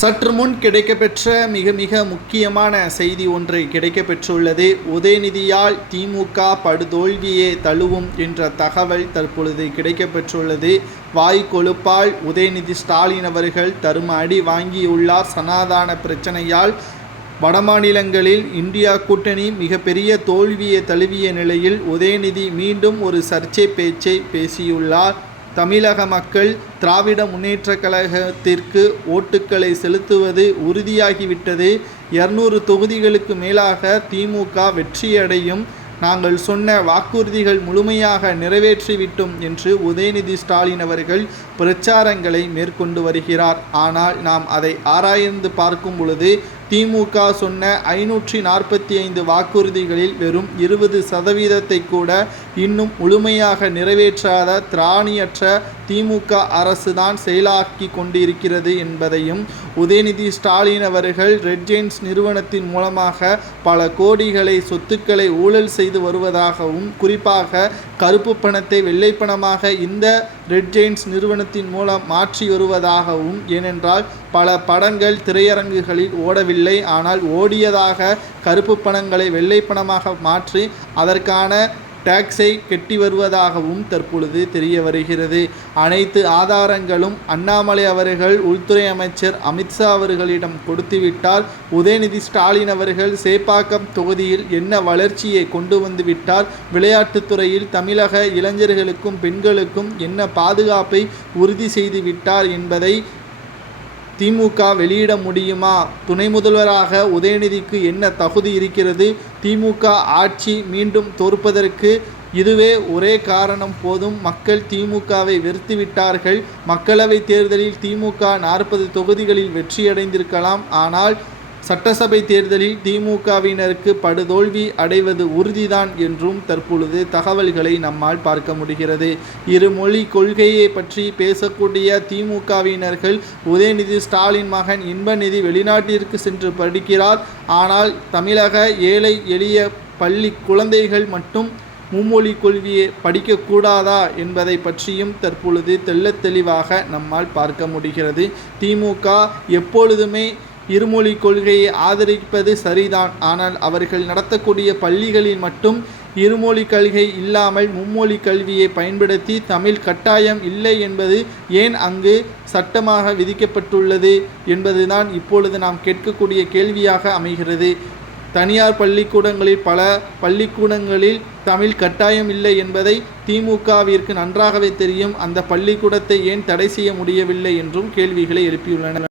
சற்று முன் கிடைக்கப்பெற்ற மிக மிக முக்கியமான செய்தி ஒன்று கிடைக்கப்பெற்றுள்ளது. உதயநிதியால் திமுக படுதோல்வியே தழுவும் என்ற தகவல் தற்பொழுது கிடைக்கப்பெற்றுள்ளது. வாய் கொழுப்பால் உதயநிதி ஸ்டாலின் அவர்கள் தரும் அடி வாங்கியுள்ளார். சனாதன பிரச்சனையால் வடமாநிலங்களில் இந்தியா கூட்டணி மிகப்பெரிய தோல்வியை தழுவிய நிலையில் உதயநிதி மீண்டும் ஒரு சர்ச்சை பேச்சை பேசியுள்ளார். தமிழக மக்கள் திராவிட முன்னேற்றக் கழகத்திற்கு ஓட்டுக்களை செலுத்துவது உறுதியாகிவிட்டது. 200 தொகுதிகளுக்கு மேலாக திமுக வெற்றியடையும். நாங்கள் சொன்ன வாக்குறுதிகள் முழுமையாக நிறைவேற்றிவிட்டோம் என்று உதயநிதி ஸ்டாலின் அவர்கள் பிரச்சாரங்களை மேற்கொண்டு வருகிறார். ஆனால் நாம் அதை ஆராய்ந்து பார்க்கும் பொழுது திமுக சொன்ன 545 வாக்குறுதிகளில் வெறும் 20% கூட இன்னும் முழுமையாக நிறைவேற்றாத திராணியற்ற திமுக அரசுதான் செயலாக்கி கொண்டிருக்கிறது என்பதையும் உதயநிதி ஸ்டாலின் அவர்கள் ரெட் ஜெயின்ஸ் நிறுவனத்தின் மூலமாக பல கோடிகளை சொத்துக்களை ஊழல் செய்து வருவதாகவும், குறிப்பாக கருப்பு பணத்தை வெள்ளை பணமாக இந்த ரெட் ஜெயின்ஸ் நிறுவனத்தின் மூலம் மாற்றி வருவதாகவும், ஏனென்றால் பல படங்கள் திரையரங்குகளில் ஓடவில்லை, ஆனால் ஓடியதாக கருப்பு பணங்களை வெள்ளை பணமாக மாற்றி அதற்கான டாக்ஸை கட்டி வருவதாகவும் தற்பொழுது தெரிய வருகிறது. அனைத்து ஆதாரங்களும் அண்ணாமலை அவர்கள் உள்துறை அமைச்சர் அமித்ஷா அவர்களிடம் கொடுத்துவிட்டார். உதயநிதி ஸ்டாலின் அவர்கள் சேப்பாக்கம் தொகுதியில் என்ன வளர்ச்சியை கொண்டு வந்து விட்டார், விளையாட்டுத்துறையில் தமிழக இளைஞர்களுக்கும் பெண்களுக்கும் என்ன பாதுகாப்பை உறுதி செய்து விட்டார் என்பதை திமுக வெளியிட முடியுமா? துணை முதல்வராக உதயநிதிக்கு என்ன தகுதி இருக்கிறது? திமுக ஆட்சி மீண்டும் தோற்பதற்கு இதுவே ஒரே காரணம் போதும். மக்கள் திமுகவை வெறுத்துவிட்டார்கள். மக்களவைத் தேர்தலில் திமுக 40 தொகுதிகளில் வெற்றியடைந்திருக்கலாம். ஆனால் சட்டசபை தேர்தலில் திமுகவினருக்கு படுதோல்வி அடைவது உறுதிதான் என்றும் தற்பொழுது தகவல்களை நம்மால் பார்க்க முடிகிறது. இருமொழி கொள்கையை பற்றி பேசக்கூடிய திமுகவினர்கள் உதயநிதி ஸ்டாலின் மகன் இன்பநிதி வெளிநாட்டிற்கு சென்று படிக்கிறார், ஆனால் தமிழக ஏழை எளிய பள்ளி குழந்தைகள் மட்டும் மும்மொழி கொள்கையை படிக்கக்கூடாதா என்பதை பற்றியும் தற்பொழுது தெள்ளத் தெளிவாக நம்மால் பார்க்க முடிகிறது. திமுக எப்பொழுதுமே இருமொழி கொள்கையை ஆதரிப்பது சரிதான், ஆனால் அவர்கள் நடத்தக்கூடிய பள்ளிகளில் மட்டும் இருமொழி கொள்கை இல்லாமல் மும்மொழி கல்வியை பயன்படுத்தி தமிழ் கட்டாயம் இல்லை என்பது ஏன் அங்கு சட்டமாக விதிக்கப்பட்டுள்ளது என்பதுதான் இப்பொழுது நாம் கேட்கக்கூடிய கேள்வியாக அமைகிறது. தனியார் பள்ளிக்கூடங்களில் பல பள்ளிக்கூடங்களில் தமிழ் கட்டாயம் இல்லை என்பதை திமுகவிற்கு நன்றாகவே தெரியும். அந்த பள்ளிக்கூடத்தை ஏன் தடை செய்ய முடியவில்லை என்றும் கேள்விகளை எழுப்பியுள்ளனர்.